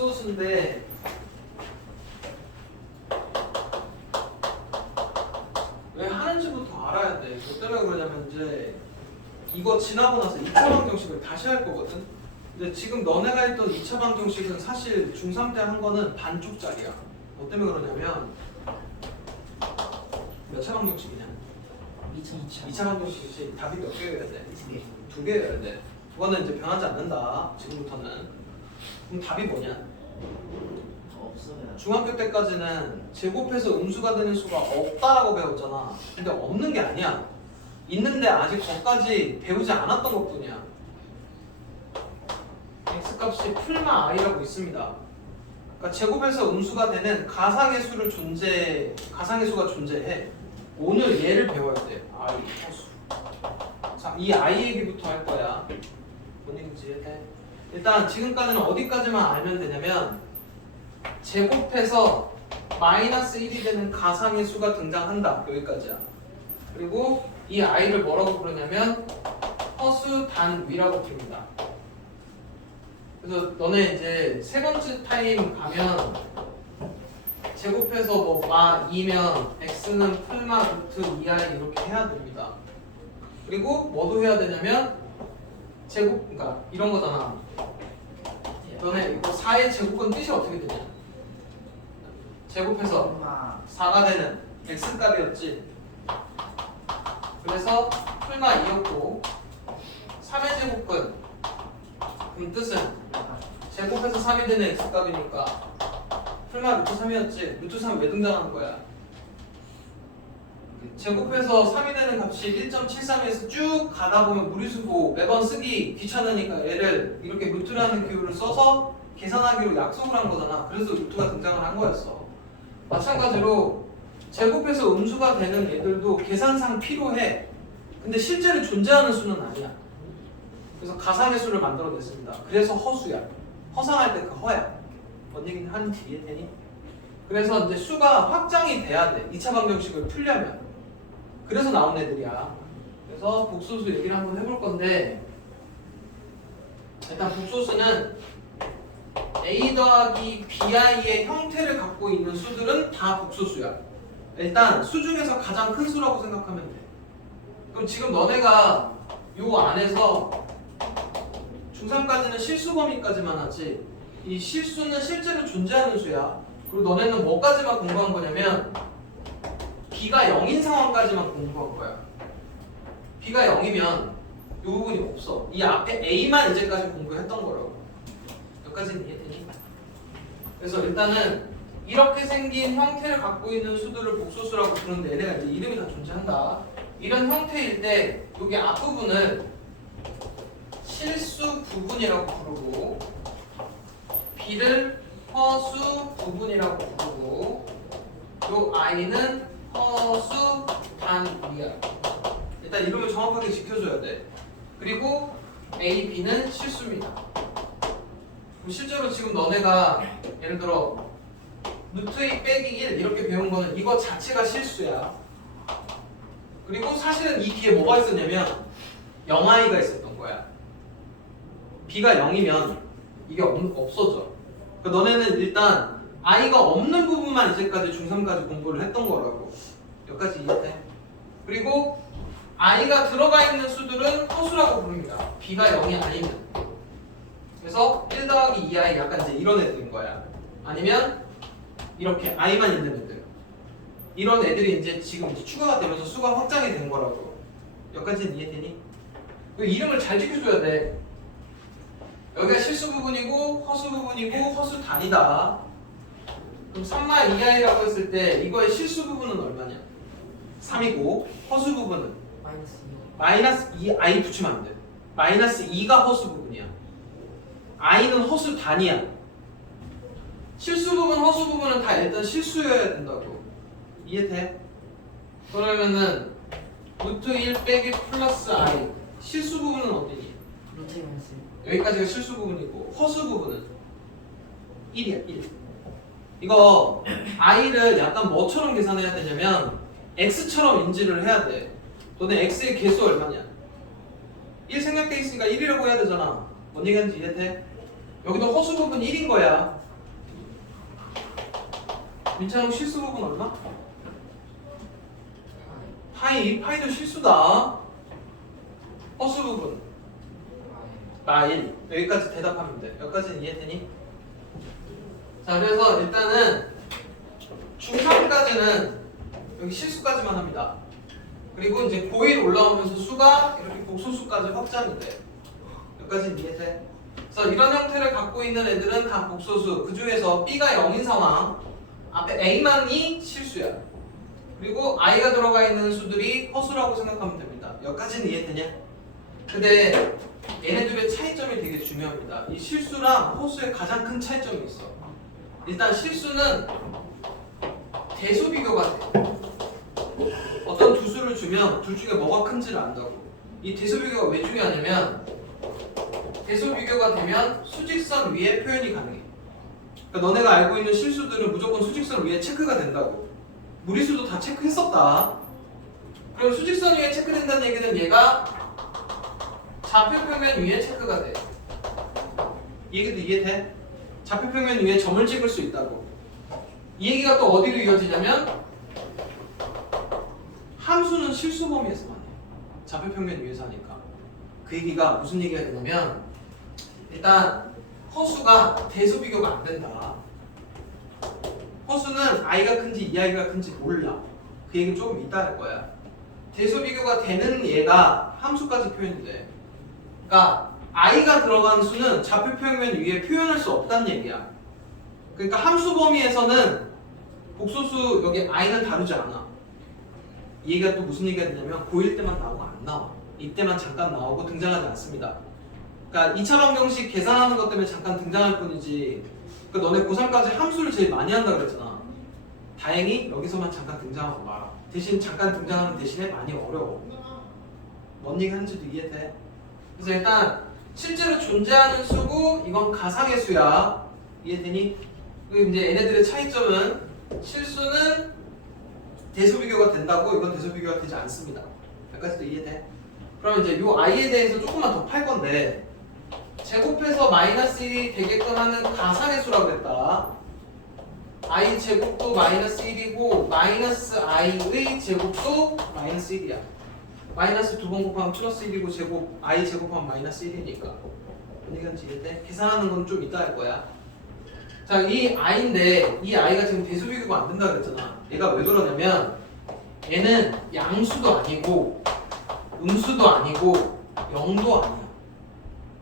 복소수인데 왜 하는지부터 알아야 돼. 뭐 때문에 그러냐면 이제 이거 지나고 나서 2차 방정식을 다시 할 거거든. 근데 지금 너네가 했던 2차 방정식은 사실 중3 때 한 거는 반쪽짜리야. 뭐 때문에 그러냐면 몇 차 방정식이냐? 2차 방정식이지. 답이 몇 개여야 돼? 2개여야 돼. 그거는 이제 변하지 않는다. 지금부터는. 그럼 답이 뭐냐? 없어요. 중학교 때까지는 제곱해서 음수가 되는 수가 없다라고 배웠잖아. 근데 없는 게 아니야. 있는데 아직 거기까지 배우지 않았던 것뿐이야. x값이 풀마 i라고 있습니다. 그러니까 제곱해서 음수가 되는 가상의 수가 존재해. 오늘 얘를 배워야 돼. i 허수. 자, 이 i 얘기부터 할 거야. 뭔 얘기인지 해. 일단 지금까지는 어디까지만 알면 되냐면 제곱해서 마이너스 1이 되는 가상의 수가 등장한다. 여기까지야. 그리고 이 i를 뭐라고 부르냐면 허수 단위라고 부릅니다. 그래서 너네 이제 세 번째 타임 가면 제곱해서 뭐 마 2면 x는 풀마 루트 2i 이렇게 해야 됩니다. 그리고 뭐도 해야 되냐면 그러니까 이런 거잖아. 너네 이거 4의 제곱은 뜻이 어떻게 되냐? 제곱해서 엄마. 4가 되는 x값이었지. 그래서 풀마 2였고 3의 제곱은 그 뜻은 제곱해서 3이 되는 x값이니까 풀마 루트 3이었지. 루트 3이 왜 등장하는 거야? 제곱해서 3이 되는 값이 1.73에서 쭉 가다 보면 무리수고 매번 쓰기 귀찮으니까 얘를 이렇게 루트라는 기호를 써서 계산하기로 약속을 한 거잖아. 그래서 루트가 등장을 한 거였어. 마찬가지로 제곱해서 음수가 되는 애들도 계산상 필요해. 근데 실제로 존재하는 수는 아니야. 그래서 가상의 수를 만들어냈습니다. 그래서 허수야. 허상할 때 그 허야. 뭔 얘기는 하는지 이해되니? 그래서 이제 수가 확장이 돼야 돼. 2차 방정식을 풀려면. 그래서 나온 애들이야. 그래서 복소수 얘기를 한번 해볼 건데 일단 복소수는 a 더하기 bi의 형태를 갖고 있는 수들은 다 복소수야. 일단 수 중에서 가장 큰 수라고 생각하면 돼. 그럼 지금 너네가 요 안에서 중3까지는 실수 범위까지만 하지 이 실수는 실제로 존재하는 수야. 그리고 너네는 뭐까지만 공부한 거냐면 b가 0인 상황까지만 공부한 거야. b가 0이면 이 부분이 없어. 이 앞에 a만 이제까지 공부했던 거라고. 여기까지는 이해되니? 그래서 일단은 이렇게 생긴 형태를 갖고 있는 수들을 복소수라고 부르는데 얘네가 이제 이름이 다 존재한다. 이런 형태일 때 여기 앞부분을 실수 부분이라고 부르고 b를 허수 부분이라고 부르고 요 i는 허수 단위야. 일단 이름을 정확하게 지켜줘야 돼. 그리고 a, b는 실수입니다. 그럼 실제로 지금 너네가 예를 들어 루트 2 빼기 1 이렇게 배운 거는 이거 자체가 실수야. 그리고 사실은 이 뒤에 뭐가 있었냐면 0i가 있었던 거야. b가 0이면 이게 없어져. 그러니까 너네는 일단 i가 없는 부분만 이제까지 중3까지 공부를 했던 거라고. 여기까지 이해돼? 그리고 i가 들어가 있는 수들은 허수라고 부릅니다. b가 0이 아니면. 그래서 1 더하기 2i 약간 이제 이런 애들인 거야. 아니면 이렇게 i만 있는 애들. 이런 애들이 이제 지금 이제 추가가 되면서 수가 확장이 된 거라고. 여기까지는 이해되니? 그 이름을 잘 지켜줘야 돼. 여기가 실수 부분이고 허수 부분이고 허수 단위다. 그럼 3마 2i라고 했을 때 이거의 실수 부분은 얼마냐? 3이고 허수 부분은 마이너스 2i 붙이면 안 돼. 마이너스 2가 허수 부분이야. i는 허수 단위야. 실수 부분 허수 부분은 다 일단 실수여야 된다고. 이해돼? 그러면은 루트 1 빼기 플러스 i 실수 부분은 어디니? 루트 마이너스. 여기까지가 실수 부분이고 허수 부분은 1이야 1. 이거 i를 약간 뭐처럼 계산해야 되냐면 x처럼 인지를 해야 돼. 너네 x의 개수 얼마냐? 1 생략돼 있으니까 1이라고 해야 되잖아. 뭔 얘기하는지 이해돼? 여기도 허수 부분 1인 거야. 민찬형 실수 부분 얼마? 파이도 실수다. 허수 부분 마일. 여기까지 대답하면 돼. 여기까지는 이해되니? 자, 그래서 일단은 중3까지는 여기 실수까지만 합니다. 그리고 이제 고1 올라오면서 수가 이렇게 복소수까지 확장이 돼. 여기까지는 이해돼? 그래서 이런 형태를 갖고 있는 애들은 다 복소수. 그 중에서 B가 0인 상황, 앞에 A만이 실수야. 그리고 I가 들어가 있는 수들이 허수라고 생각하면 됩니다. 여기까지는 이해되냐? 근데 얘네들의 차이점이 되게 중요합니다. 이 실수랑 허수의 가장 큰 차이점이 있어. 일단 실수는 대수 비교가 돼. 어떤 두 수를 주면 둘 중에 뭐가 큰지를 안다고. 이 대수 비교가 왜 중요하냐면 대수 비교가 되면 수직선 위에 표현이 가능해. 그러니까 너네가 알고 있는 실수들은 무조건 수직선 위에 체크가 된다고. 무리수도 다 체크했었다. 그럼 수직선 위에 체크된다는 얘기는 얘가 좌표평면 위에 체크가 돼. 이 얘기도 이해돼? 좌표평면 위에 점을 찍을 수 있다고. 이 얘기가 또 어디로 이어지냐면 함수는 실수 범위에서만 해. 좌표평면 위에서 하니까. 그 얘기가 무슨 얘기가 되냐면 일단 허수가 대수 비교가 안 된다. 허수는 i가 큰지 이 i가 큰지 몰라. 그 얘기 조금 이따 할 거야. 대수 비교가 되는 얘가 함수까지 표현이 돼. 그러니까 i가 들어간 수는 좌표평면 위에 표현할 수 없다는 얘기야. 그러니까 함수 범위에서는 복소수 여기 i는 다루지 않아. 이 얘기가 또 무슨 얘기가 되냐면 고1 때만 나오고 안 나와. 이때만 잠깐 나오고 등장하지 않습니다. 그러니까 2차 방정식 계산하는 것 때문에 잠깐 등장할 뿐이지. 그러니까 너네 고3까지 함수를 제일 많이 한다 그랬잖아. 다행히 여기서만 잠깐 등장하고 말아. 대신 잠깐 등장하는 대신에 많이 어려워. 뭔 얘기 하는지도 이해돼? 그래서 일단 실제로 존재하는 수고 이건 가상의 수야. 이해되니? 그리고 이제 얘네들의 차이점은 실수는 대수 비교가 된다고 이건 대수 비교가 되지 않습니다. 여기까지도 이해돼? 그럼 이제 요 i에 대해서 조금만 더 팔 건데 제곱해서 마이너스 1이 되게끔 하는 가상의 수라고 그랬다. i 제곱도 마이너스 1이고 마이너스 i의 제곱도 마이너스 1이야. 마이너스 두 번 곱하면 플러스 1이고 제곱 i 제곱하면 마이너스 1이니까. 이건지 이해돼? 계산하는 건 좀 이따 할 거야. 자, 이 i인데 이 i가 지금 대수 비교가 안 된다 그랬잖아. 얘가 왜 그러냐면 얘는 양수도 아니고 음수도 아니고 0도 아니야.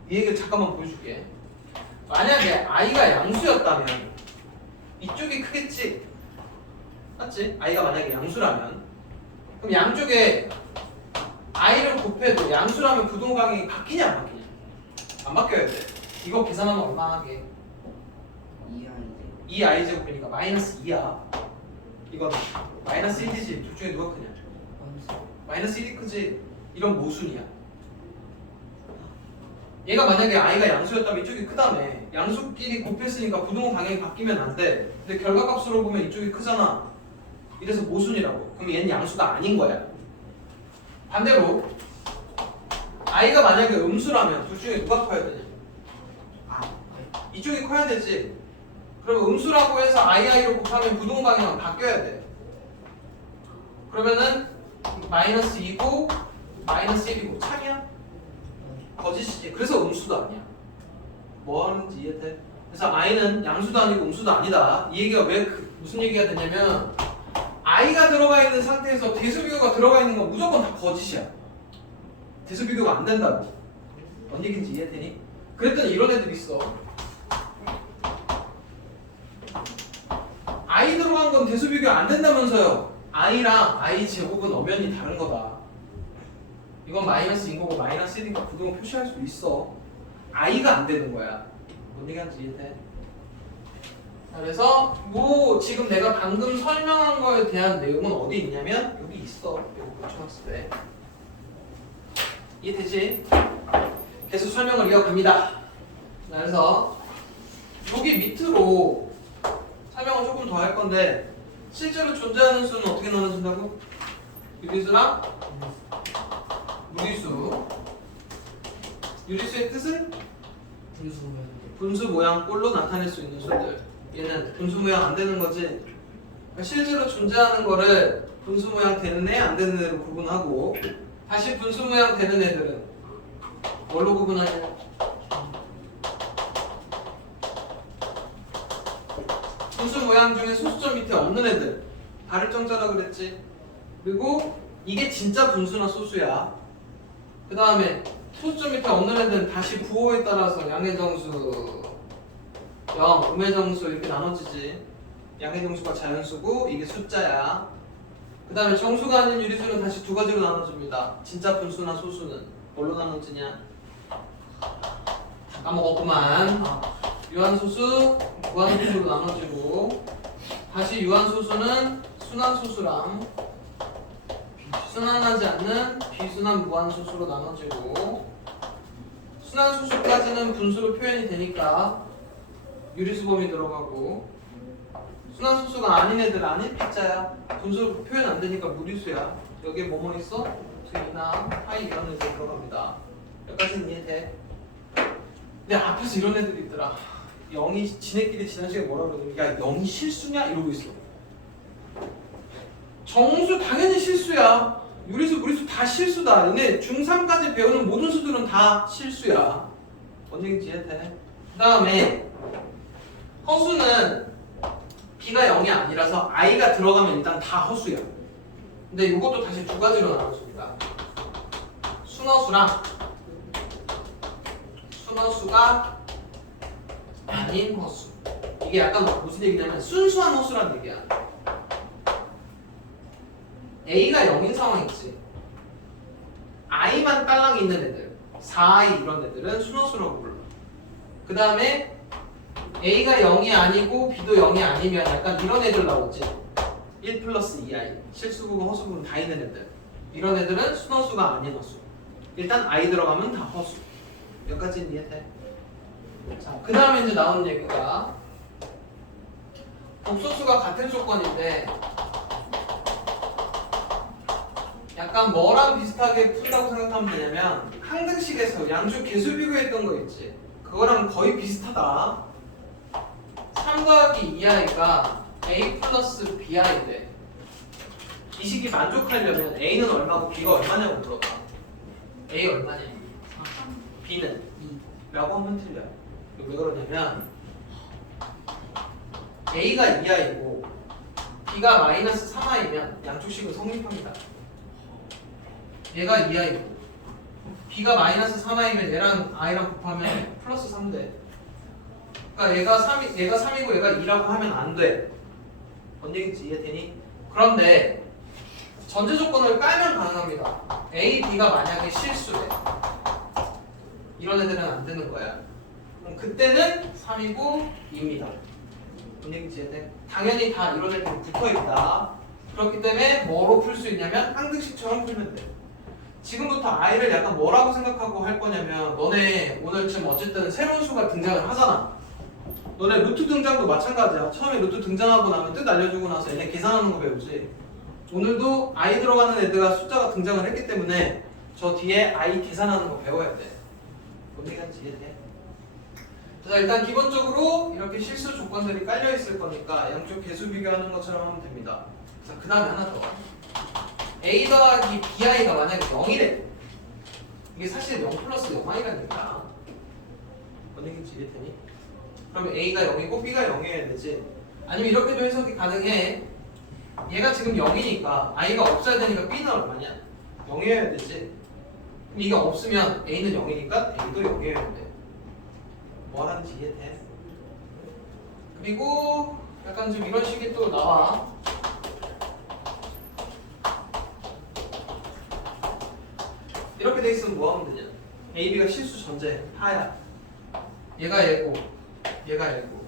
이 얘기를 잠깐만 보여줄게. 만약에 i가 양수였다면 이쪽이 크겠지? 맞지? i가 만약에 양수라면 그럼 양쪽에 i를 곱해도 양수라면 부동강이 바뀌냐 안 바뀌냐? 안 바뀌어야 돼. 이거 계산하면 얼마 하게? 2i 제곱이니까 마이너스 2야. 이건 마이너스 1이지. 둘 중에 누가 크냐? 마이너스 1이 크지. 이런 모순이야. 얘가 만약에 i가 양수였다면 이쪽이 크다며. 양수끼리 곱했으니까 부동호 방향이 바뀌면 안 돼. 근데 결과값으로 보면 이쪽이 크잖아. 이래서 모순이라고. 그럼 얘는 양수가 아닌 거야. 반대로 i가 만약에 음수라면 둘 중에 누가 커야 되냐? 이쪽이 커야 되지. 그러면 음수라고 해서 ii로 곱하면 부동호 방향은 바뀌어야 돼. 그러면은 마이너스 2고 마이너스 1이고 참이야? 거짓이지. 그래서 음수도 아니야. 뭐 하는지 이해돼? 그래서 i는 양수도 아니고 음수도 아니다. 이 얘기가 왜 무슨 얘기가 되냐면 i가 들어가 있는 상태에서 대수 비교가 들어가 있는 건 무조건 다 거짓이야. 대수 비교가 안 된다고. 뭔 얘기인지 이해되니? 그랬더니 이런 애들 있어. i 들어간 건 대수 비교 안 된다면서요. i랑 i 제곱은 엄연히 다른 거다. 이건 마이너스 2거고 마이너스 1이니까 부동호 표시할 수 있어. i가 안 되는 거야. 뭔 얘기하는지 이해돼? 그래서 뭐 지금 내가 방금 설명한 거에 대한 내용은 어디 있냐면 여기 있어. 이거 고쳐놨을 때. 이해되지? 계속 설명을 이어갑니다. 그래서 여기 밑으로 설명을 조금 더 할 건데 실제로 존재하는 수는 어떻게 나눠진다고? 유리수랑 무리수. 유리수의 뜻은? 분수 모양 꼴로 나타낼 수 있는 수들. 얘는 분수 모양 안 되는 거지. 실제로 존재하는 거를 분수 모양 되는 애, 안 되는 애로 구분하고 다시 분수 모양 되는 애들은 뭘로 구분하냐? 분수 모양 중에 소수점 밑에 없는 애들 발을 정자라 그랬지. 그리고 이게 진짜 분수나 소수야. 그 다음에 소수점 밑에 없는 애들은 다시 부호에 따라서 양의 정수 0, 음의 정수 이렇게 나눠지지. 양의 정수가 자연수고 이게 숫자야. 그 다음에 정수가 아닌 유리수는 다시 두 가지로 나눠집니다. 진짜 분수나 소수는 뭘로 나눠지냐? 까먹었구만. 유한소수, 무한소수로 나눠지고 다시 유한소수는 순환소수랑 순환하지 않는 비순환 무한소수로 나눠지고 순환소수까지는 분수로 표현이 되니까 유리수범위 들어가고 순환소수가 아닌 애들 아닌 피자야. 분수로 표현 안 되니까 무리수야. 여기에 뭐뭐 있어? 이나 파이 이런 애들 들어갑니다. 여기까지는 이해돼? 근데 앞에서 이런 애들이 있더라. 0이 지네끼리 지난 시간에 뭐라 그러냐면 야 0이 실수냐? 이러고 있어. 정수 당연히 실수야. 유리수, 무리수 다 실수다. 얘네 중3까지 배우는 모든 수들은 다 실수야. 뭔 얘기인지 이해돼? 그 다음에 허수는 B가 0이 아니라서 I가 들어가면 일단 다 허수야. 근데 이것도 다시 두 가지로 나눠줍니다. 순허수랑 순허수가 아닌 허수. 이게 약간 무슨 얘기냐면 순수한 허수란 얘기야. A가 0인 상황이지. I만 딸랑 있는 애들 4I 이런 애들은 순허수라고 불러. 그 다음에 A가 0이 아니고 B도 0이 아니면 약간 이런 애들 나오지. 1 플러스 2I 실수부분 허수부분 다 있는 애들. 이런 애들은 순허수가 아닌 허수. 일단 I 들어가면 다 허수. 여기까지는 이해돼? 자, 그 다음에 이제 나온 얘기가 복소수가 같은 조건인데 약간 뭐랑 비슷하게 푼다고 생각하면 되냐면 항등식에서 양수 개수 비교했던 거 있지. 그거랑 거의 비슷하다. 3 더하기 2i가 a 플러스 bi 돼. 이 식이 만족하려면 a는 얼마고 b가 얼마냐고 물어봐. a 얼마냐? b는 2 라고 하면 틀려. 왜 그러냐면 a가 2i고 b가 마이너스 3i면 양쪽식은 성립합니다. 얘가 2i고 b가 마이너스 3i면 얘랑 i랑 곱하면 플러스 3돼. 그러니까 얘가 3이고 얘가 2라고 하면 안 돼. 뭔 얘기인지 이해되니? 그런데 전제 조건을 깔면 가능합니다. A, B가 만약에 실수래. 이런 애들은 안 되는 거야. 그럼 그때는 3이고 2입니다. 뭔 얘기인지 이해돼? 당연히 다 이런 애들은 붙어있다. 그렇기 때문에 뭐로 풀 수 있냐면 항등식처럼 풀면 돼. 지금부터 i를 약간 뭐라고 생각하고 할 거냐면 너네 오늘쯤 어쨌든 새로운 수가 등장을 하잖아. 너네 루트 등장도 마찬가지야. 처음에 루트 등장하고 나면 뜻 알려주고 나서 얘네 계산하는 거 배우지. 오늘도 i 들어가는 애들과 숫자가 등장을 했기 때문에 저 뒤에 i 계산하는 거 배워야 돼. 뭔 얘기인지 이해돼? 자, 일단 기본적으로 이렇게 실수 조건들이 깔려 있을 거니까 양쪽 개수 비교하는 것처럼 하면 됩니다. 자, 그 다음에 하나 더. a 더하기 bi가 만약에 0이래. 이게 사실 0 플러스 0i라니까. 뭔 얘기인지 이해되니? 그러면 a가 0이고 b가 0이어야 되지. 아니면 이렇게도 해석이 가능해. 얘가 지금 0이니까 i가 없어야 되니까 b는 얼마냐? 0이어야 되지. 그럼 이게 없으면 a는 0이니까 a도 0이어야 돼. 뭐 하는지 이해돼? 그리고 약간 좀 이런 식이 또 나와. 이렇게 돼 있으면 뭐 하면 되냐? a, b가 실수 전제 하야. 얘가 얘고 얘가 얘고.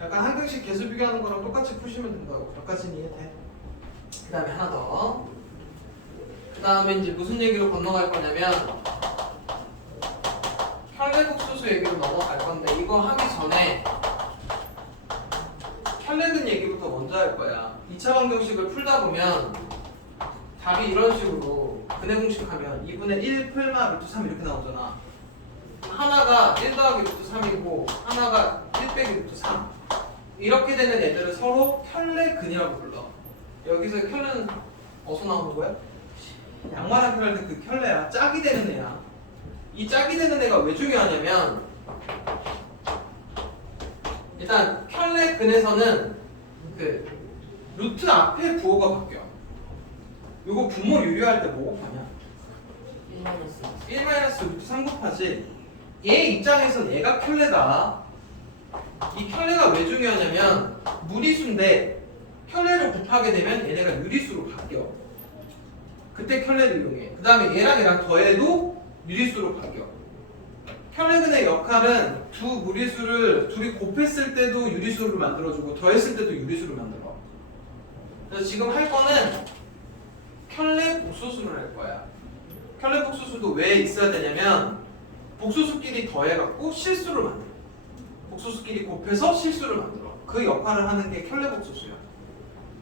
약간 항등식 개수 비교하는 거랑 똑같이 푸시면 된다고. 여기까지는 이해돼? 그 다음에 하나 더. 그 다음에 이제 무슨 얘기로 건너갈 거냐면 혈내국수수 얘기로 넘어갈 건데 이거 하기 전에 혈내근 얘기부터 먼저 할 거야. 2차 방정식을 풀다 보면 답이 이런 식으로 근해 공식하면 2분의 1 풀마 루트 3 이렇게 나오잖아. 하나가 1 더하기 루트 3이고 하나가 1 빼기 루트 3. 이렇게 되는 애들을 서로 켤레근이라고 불러. 여기서 켤레는 어디서 나오는 거야? 양말함표 할 때 그 켤레야. 짝이 되는 애야. 이 짝이 되는 애가 왜 중요하냐면 일단 켤레근에서는 그 루트 앞에 부호가 바뀌어. 요거 분모 유리할 때 뭐 곱하냐? 1 1 루트 3 곱하지. 얘 입장에선 얘가 켤레다. 이 켤레가 왜 중요하냐면 무리수인데 켤레를 곱하게 되면 얘네가 유리수로 바뀌어. 그때 켤레를 이용해. 그 다음에 얘랑 더해도 유리수로 바뀌어. 켤레근의 역할은 두 무리수를 둘이 곱했을 때도 유리수를 만들어주고 더했을 때도 유리수를 만들어. 그래서 지금 할 거는 켤레 복소수를 할 거야. 켤레 복소수도 왜 있어야 되냐면 복소수끼리 더해갖고 실수를 만들어. 복소수끼리 곱해서 실수를 만들어. 그 역할을 하는 게 켤레 복소수야.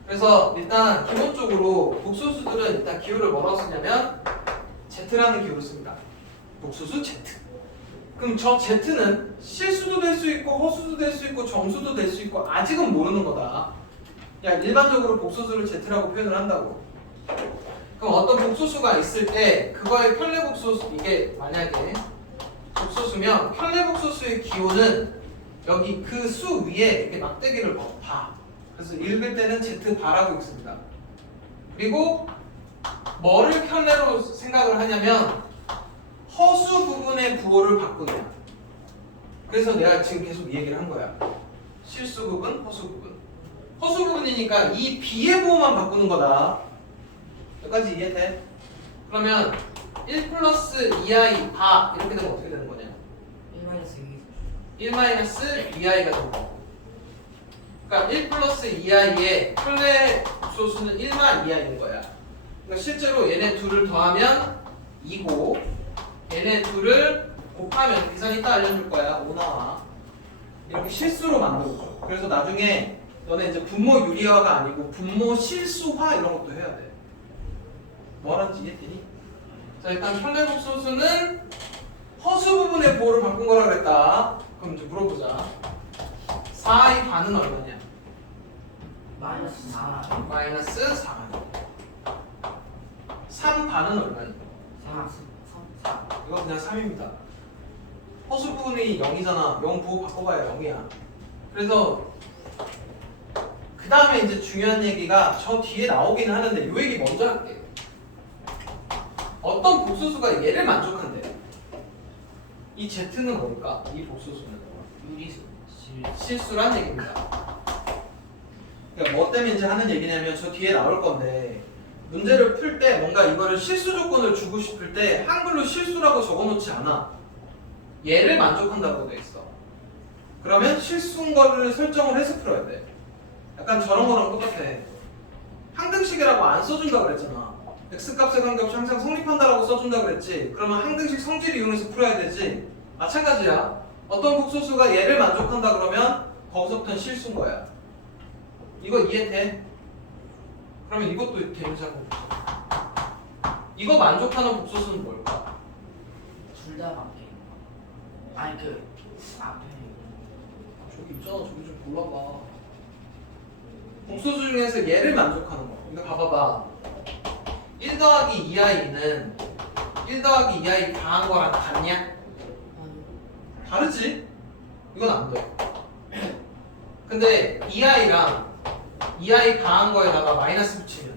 그래서 일단 기본적으로 복소수들은 일단 기호를 뭐라고 쓰냐면 Z라는 기호를 씁니다. 복소수 Z. 그럼 저 Z는 실수도 될 수 있고 허수도 될 수 있고 정수도 될 수 있고 아직은 모르는 거다. 야, 일반적으로 복소수를 Z라고 표현을 한다고. 그럼 어떤 복소수가 있을 때 그거의 켤레 복소수, 이게 만약에 복소수면 켤레 복소수의 기호는 여기 그 수 위에 이렇게 막대기를 봐. 그래서 읽을 때는 Z바라고 읽습니다. 그리고 뭐를 켤레로 생각을 하냐면 허수 부분의 부호를 바꾸는. 그래서 내가 지금 계속 이 얘기를 한 거야. 실수 부분, 허수 부분. 허수 부분이니까 이 B의 부호만 바꾸는 거다. 여기까지 이해돼? 그러면 1 플러스 2i 바 이렇게 되면 어떻게 되는 거냐? 1 마이너스 2i가 되는 거. 그러니까 1 플러스 2i의 켤레 소수는 1만 2i인 거야. 그러니까 실제로 얘네 둘을 더하면 2고 얘네 둘을 곱하면 계산 이따 알려줄 거야. 5 나와. 이렇게 실수로 만들고. 그래서 나중에 너네 이제 분모 유리화가 아니고 분모 실수화 이런 것도 해야 돼. 뭐 하는지 이해되니? 자, 일단 켤레 복소수는 허수 부분의 부호를 바꾼 거라 그랬다. 그럼 이제 물어보자. 4i 반은 얼마냐? 마이너스 4 마이너스 4. 3 반은 얼마냐? 4 이거 그냥 3입니다. 허수 부분이 0이잖아. 0 부호 바꿔봐야 0이야. 그래서 그 다음에 이제 중요한 얘기가 저 뒤에 나오긴 하는데 요 얘기 먼저 할게. 어떤 복소수가 얘를 만족한대. 이 Z는 뭘까? 이 복소수는 유리수 실수란 얘기입니다. 그러니까 뭐 때문에 이제 하는 얘기냐면 저 뒤에 나올 건데 문제를 풀 때 뭔가 이거를 실수 조건을 주고 싶을 때 한글로 실수라고 적어놓지 않아. 얘를 만족한다고 돼 있어. 그러면 실수인 거를 설정을 해서 풀어야 돼. 약간 저런 거랑 똑같아. 항등식이라고 안 써준다 그랬잖아. x값의 관계없이 항상 성립한다라고 써준다 그랬지. 그러면 항등식 성질을 이용해서 풀어야 되지. 마찬가지야. 어떤 복소수가 얘를 만족한다 그러면 거기서부터는 실수인 거야. 이거 이해돼? 그러면 이것도 대문자고. 이거 만족하는 복소수는 뭘까? 둘 다 맞게. 아니 그 앞에 저기 있잖아. 저기 좀 골라봐. 복소수 중에서 얘를 만족하는 거. 이거 봐봐봐. 1 더하기 2i는 1 더하기 2i 더한 거랑 같냐? 다르지? 이건 안 돼. 근데 2i랑 2i 더한 거에다가 마이너스 붙이면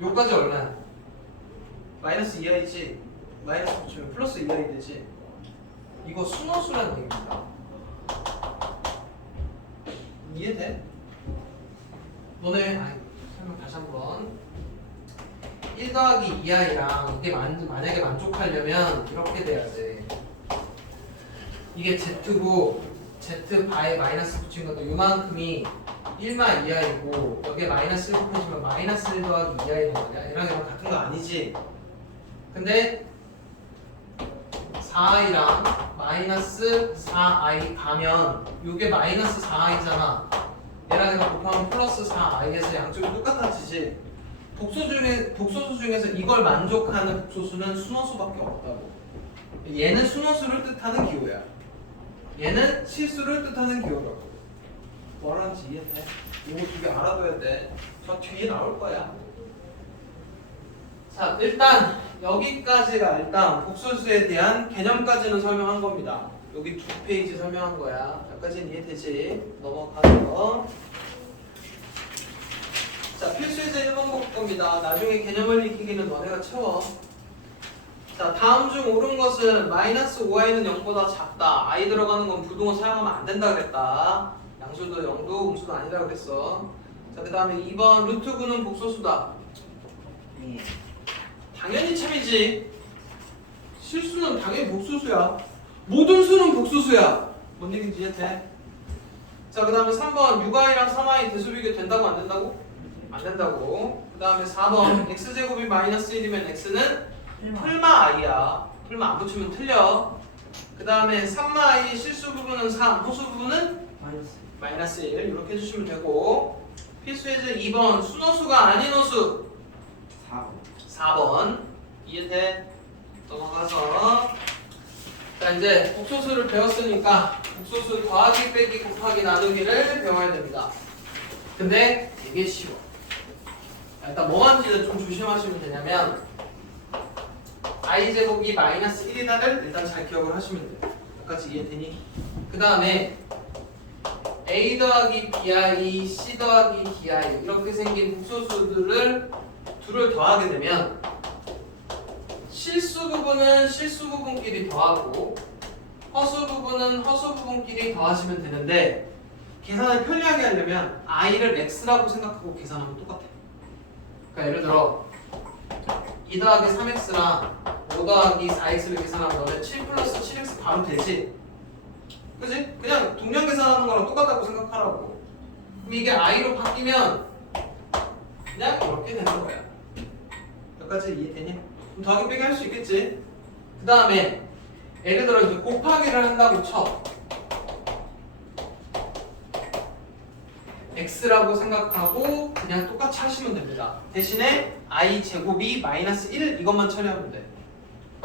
요까지 얼마야? 마이너스 2i지. 마이너스 붙이면 플러스 2i 되지. 이거 순호수라는 얘기입니다. 이해돼? 너네 설명 다시 한번. 1 더하기 2i랑 이게 만약에 만족하려면 이렇게 돼야 돼. 이게 z고 z 바에 마이너스 붙인 것도 요만큼이 1마 2i고 여기에 마이너스 1 곱해주면 마이너스 1 더하기 2i 되는 거냐? 얘랑 같은 거 아니지? 근데 4i랑 마이너스 4i 가면 요게 마이너스 4i잖아. 얘랑 얘랑 곱하면 플러스 4i에서 양쪽이 똑같아지지. 복소수 중에서 이걸 만족하는 복소수는 순호수밖에 없다고. 얘는 순호수를 뜻하는 기호야. 얘는 실수를 뜻하는 기호라고. 뭐라는지 이해돼? 이거 두 개 알아둬야 돼. 저 뒤에 나올 거야. 자, 일단 여기까지가 일단 복소수에 대한 개념까지는 설명한 겁니다. 여기 2페이지 설명한 거야. 여기까지는 이해되지? 넘어가서 자, 필수예제 1번 볼 겁니다. 나중에 개념을 익히기는 너네가 채워. 자, 다음 중 옳은 것은 마이너스 5i는 0보다 작다. i 들어가는 건 부등호 사용하면 안 된다 그랬다. 양수도 0도 음수도 아니다 그랬어. 자, 그 다음에 2번 루트 9는 복소수다. 네. 당연히 당연히 참이지. 실수는 당연히 복소수야. 모든 수는 복소수야. 뭔 얘기인지 이해돼? 자, 그 다음에 3번 6i랑 3i 대수비교 된다고 안 된다고? 안 된다고. 그 다음에 4번 x제곱이 마이너스 1이면 x는 풀마 i야. 풀마 안 붙이면 틀려. 그 다음에 3마 i 실수 부분은 3, 호수 부분은 마이너스. 마이너스 1 이렇게 해주시면 되고, 필수예제 2번 순호수가 아닌 호수 4번. 4번 이해돼? 넘어가서 자, 이제 복소수를 배웠으니까 복소수 더하기 빼기 곱하기 나누기를 배워야 됩니다. 근데 되게 쉬워. 자, 일단 뭐만지는 좀 조심하시면 되냐면 i제곱이 마이너스 1이다를 일단 잘 기억을 하시면 돼요. 여기까지 이해되니? 그 다음에 a 더하기 bi, c 더하기 di 이렇게 생긴 복소수들을 둘을 더하게 되면 실수 부분은 실수 부분끼리 더하고 허수 부분은 허수 부분끼리 더하시면 되는데, 계산을 편리하게 하려면 i를 x라고 생각하고 계산하면 똑같아. 그러니까 예를 들어 2 더하기 3x랑 5 더하기 4x를 계산하면 너네 7 플러스 7x 바로 되지? 그지? 그냥 동량 계산하는 거랑 똑같다고 생각하라고. 그럼 이게 i로 바뀌면 그냥 이렇게 되는 거야. 여기까지 이해되니? 그럼 더하기 빼기 할 수 있겠지? 그 다음에 예를 들어 이제 곱하기를 한다고 쳐. x라고 생각하고 그냥 똑같이 하시면 됩니다. 대신에 i 제곱이 마이너스 1 이것만 처리하면 돼.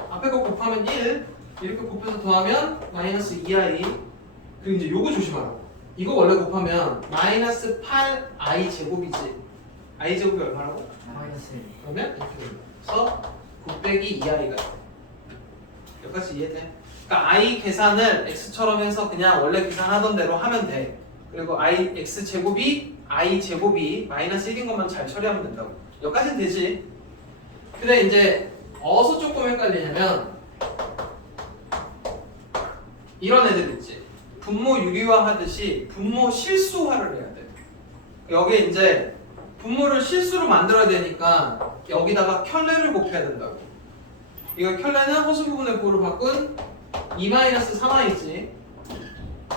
앞에 거 곱하면 1 이렇게 곱해서 더하면 마이너스 2i. 그리고 이제 요거 조심하라고. 이거 원래 곱하면 마이너스 8i 제곱이지. i 제곱이 얼마라고? 마이너스 1. 그러면 이렇게 됩니다. 그래서 곱빼기 2i가 여기까지 이해돼? 그러니까 i 계산을 x처럼 해서 그냥 원래 계산하던 대로 하면 돼. 그리고 x 제곱이 i 제곱이 마이너스 1인 것만 잘 처리하면 된다고. 여기까지는 되지. 근데 이제 어디서 조금 헷갈리냐면 이런 애들 있지. 분모 유리화 하듯이 분모 실수화를 해야 돼. 여기에 이제 분모를 실수로 만들어야 되니까 여기다가 켤레를 곱해야 된다고. 이거 켤레는 허수 부분의 꼴을 바꾼 2-3i지.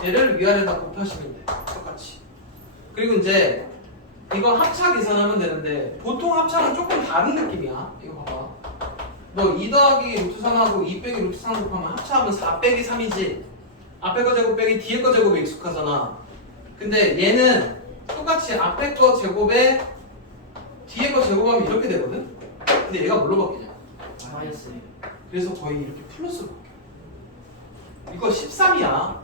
얘를 위아래다 곱하시면 돼. 똑같이. 그리고 이제 이거 합차 계산하면 되는데 보통 합차는 조금 다른 느낌이야. 이거 봐봐. 너 2 더하기 루트 3하고 2 빼기 루트 3 곱하면 합차하면 4 빼기 3이지. 앞에 거 제곱 빼기 뒤에 거 제곱에 익숙하잖아. 근데 얘는 똑같이 앞에 거 제곱에 뒤에 거 제곱하면 이렇게 되거든? 근데 얘가 뭘로 바뀌냐? 마이너스 1. 그래서 거의 이렇게 플러스로 바뀌어. 이거 13이야.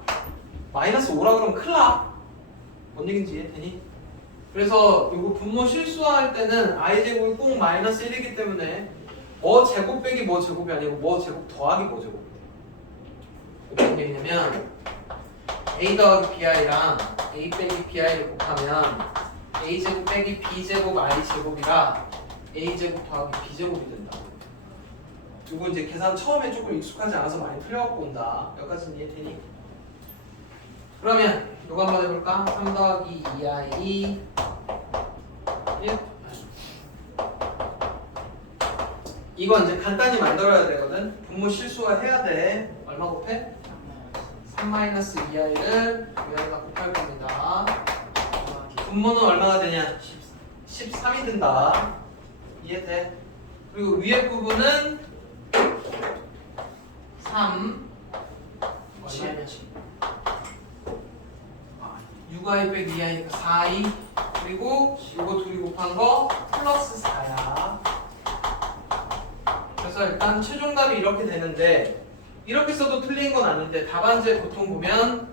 마이너스 5라 그러면 큰일 나. 뭔 얘기인지 이해되니? 그래서 이거 분모 실수할 때는 i제곱이 꼭 마이너스 1이기 때문에 뭐 제곱 빼기 뭐 제곱이 아니고 뭐 제곱 더하기 뭐 제곱. 무슨 얘기냐면 a 더하기 bi랑 a 빼기 bi를 곱하면 a제곱 빼기 b제곱 i제곱이라 a제곱 더하기 b제곱이 된다. 이거 이제 계산 처음에 조금 익숙하지 않아서 많이 틀려갖고 온다. 여기까지는 이해되니? 그러면 이거 한번 해볼까? 3 더하기 2i 1. 이거 이제 간단히 만들어야 되거든. 분모 실수화 해야 돼. 얼마 곱해? 3-2i를 위아래다 곱할 겁니다. 분모는 얼마가 되냐? 13이 된다. 이해돼? 그리고 위에 부분은 3 얼마냐? 6i 빼기 2i니까 4i. 그리고 이거 둘이 곱한 거 플러스 4야. 그래서 일단 최종답이 이렇게 되는데 이렇게 써도 틀린 건 아닌데 답안지에 보통 보면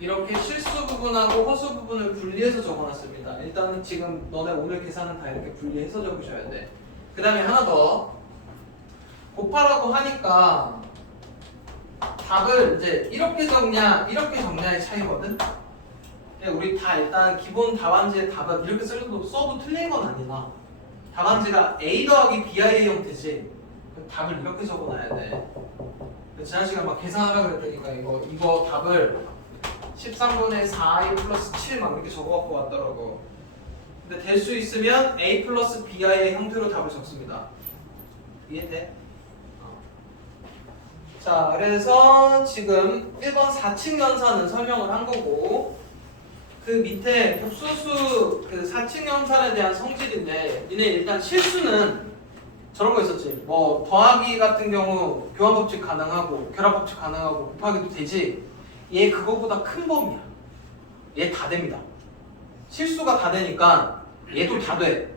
이렇게 실수 부분하고 허수 부분을 분리해서 적어놨습니다. 일단은 지금 너네 오늘 계산은 다 이렇게 분리해서 적으셔야 돼. 그 다음에 하나 더 곱하라고 하니까 답을 이제 이렇게 적냐 이렇게 적냐의 차이거든. 우리 다 일단 기본 답안지의 답은 이렇게 써도 틀린 건 아니나 답안지가 A 더하기 BI의 형태지 답을 이렇게 적어놔야 돼. 지난 시간 막 계산하라 그랬더니까 이거 답을 13분의 4i 플러스 7 막 이렇게 적어갖고 왔더라고. 근데 될 수 있으면 A 플러스 BI의 형태로 답을 적습니다. 이해돼? 자, 그래서 지금 1번 4층 연산은 설명을 한 거고 그 밑에 복소수 그 4층 연산에 대한 성질인데 니네 일단 실수는 저런 거 있었지. 뭐 더하기 같은 경우 교환법칙 가능하고 결합법칙 가능하고 곱하기도 되지. 얘 그거보다 큰 범위야. 얘 다 됩니다. 실수가 다 되니까 얘도 다 돼.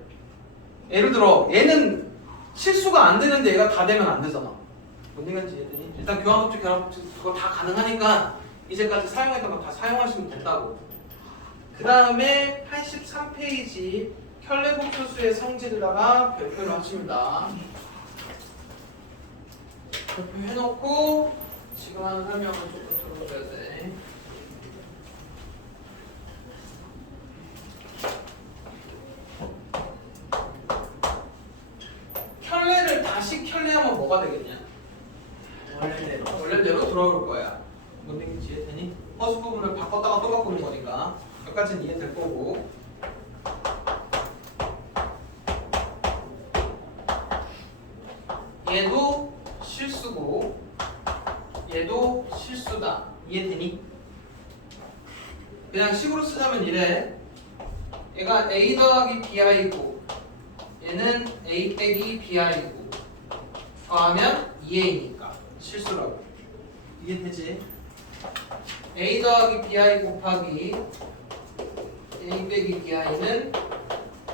예를 들어 얘는 실수가 안 되는데 얘가 다 되면 안 되잖아. 뭔 얘기인지 이해되니? 일단 교환법칙, 결합법칙 그거 다 가능하니까 이제까지 사용했던 거 다 사용하시면 된다고. 그 다음에 83페이지 켤레복소수의 성질에다가 별표를 하십니다. 별표 해놓고 지금 하는 설명을 조금 들어줘야 돼. 켤레를 다시 켤레하면 뭐가 되겠냐? 원래대로 돌아올 거야. 뭔 얘기인지 이해되니? 허수 부분을 바꿨다가 또 바꾸는 거니까 여기까지는 이해될 거고. 얘도 실수고 얘도 실수다. 이해되니? 그냥 식으로 쓰자면 이래. 얘가 A 더하기 BI고 얘는 A 빼기 BI고 더하면 2A니까 실수라고. 이해되지? A 더하기 BI 곱하기 A 빼기 BI는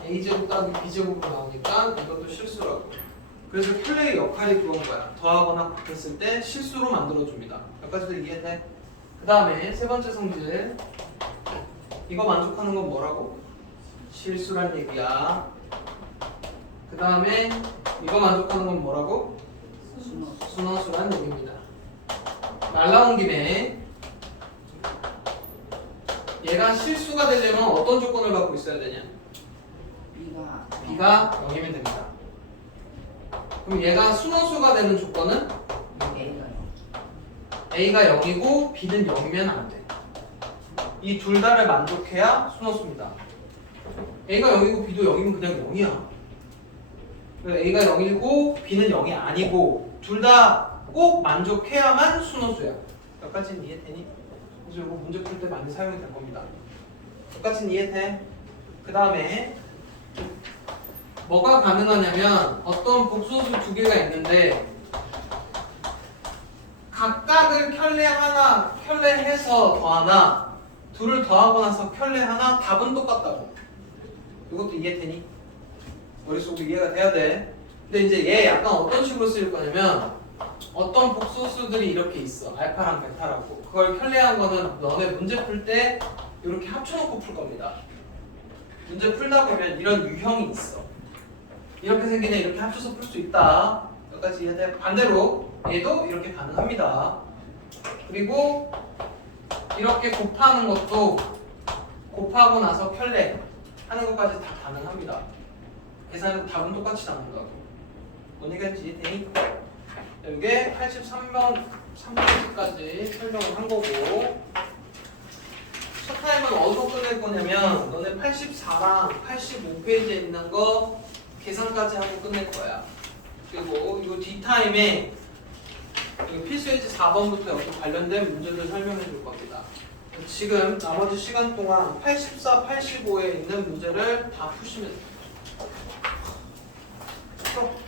A제곱 더하기 B제곱으로 나오니까 이것도 실수라고. 그래서 켤레의 역할이 그건 거야. 더하거나 곱했을 때 실수로 만들어줍니다. 여기까지도 이해돼? 그 다음에 세 번째 성질. 이거 만족하는 건 뭐라고? 실수란 얘기야. 그 다음에 이거 만족하는 건 뭐라고? 순허수란 얘기입니다. 말 나온 김에 얘가 실수가 되려면 어떤 조건을 갖고 있어야 되냐? B가 0이면 됩니다. 그럼 얘가 순허수가 되는 조건은 A가 0이고 B는 0이면 안 돼. 이 둘 다를 만족해야 순허수입니다. A가 0이고 B도 0이면 그냥 0이야. A가 0이고 B는 0이 아니고 둘 다 꼭 만족해야만 순허수야. 여기까지는 이해되니? 그래서 이거 문제 풀 때 많이 사용이 될 겁니다. 여기까지는 이해돼? 그 다음에 뭐가 가능하냐면 어떤 복소수 두 개가 있는데 각각을 켤레 하나 켤레해서 더하나 둘을 더하고 나서 켤레 하나 답은 똑같다고. 이것도 이해되니? 머릿속으로 이해가 돼야 돼. 근데 이제 얘 약간 어떤 식으로 쓰일 거냐면 어떤 복소수들이 이렇게 있어. 알파랑 베타라고. 그걸 켤레한 거는 너네 문제 풀 때 이렇게 합쳐놓고 풀 겁니다. 문제 풀다 보면 이런 유형이 있어. 이렇게 생긴 애 이렇게 합쳐서 풀 수 있다. 여기까지 이해돼? 반대로 얘도 이렇게 가능합니다. 그리고 이렇게 곱하는 것도 곱하고 나서 켤레 하는 것까지 다 가능합니다. 계산해도 답은 똑같이 나온다고. 뭔 얘기인지 이해되니? 이게 83번 3페이지까지 설명을 한 거고 첫 타임은 어디서 끝낼 거냐면 너네 84랑 85페이지에 있는 거 계산까지 하고 끝낼 거야. 그리고 이거 뒷타임에 필수예제 4번부터 여기 관련된 문제들 설명해 줄 겁니다. 지금 나머지 시간 동안 84, 85에 있는 문제를 다 푸시면 돼요.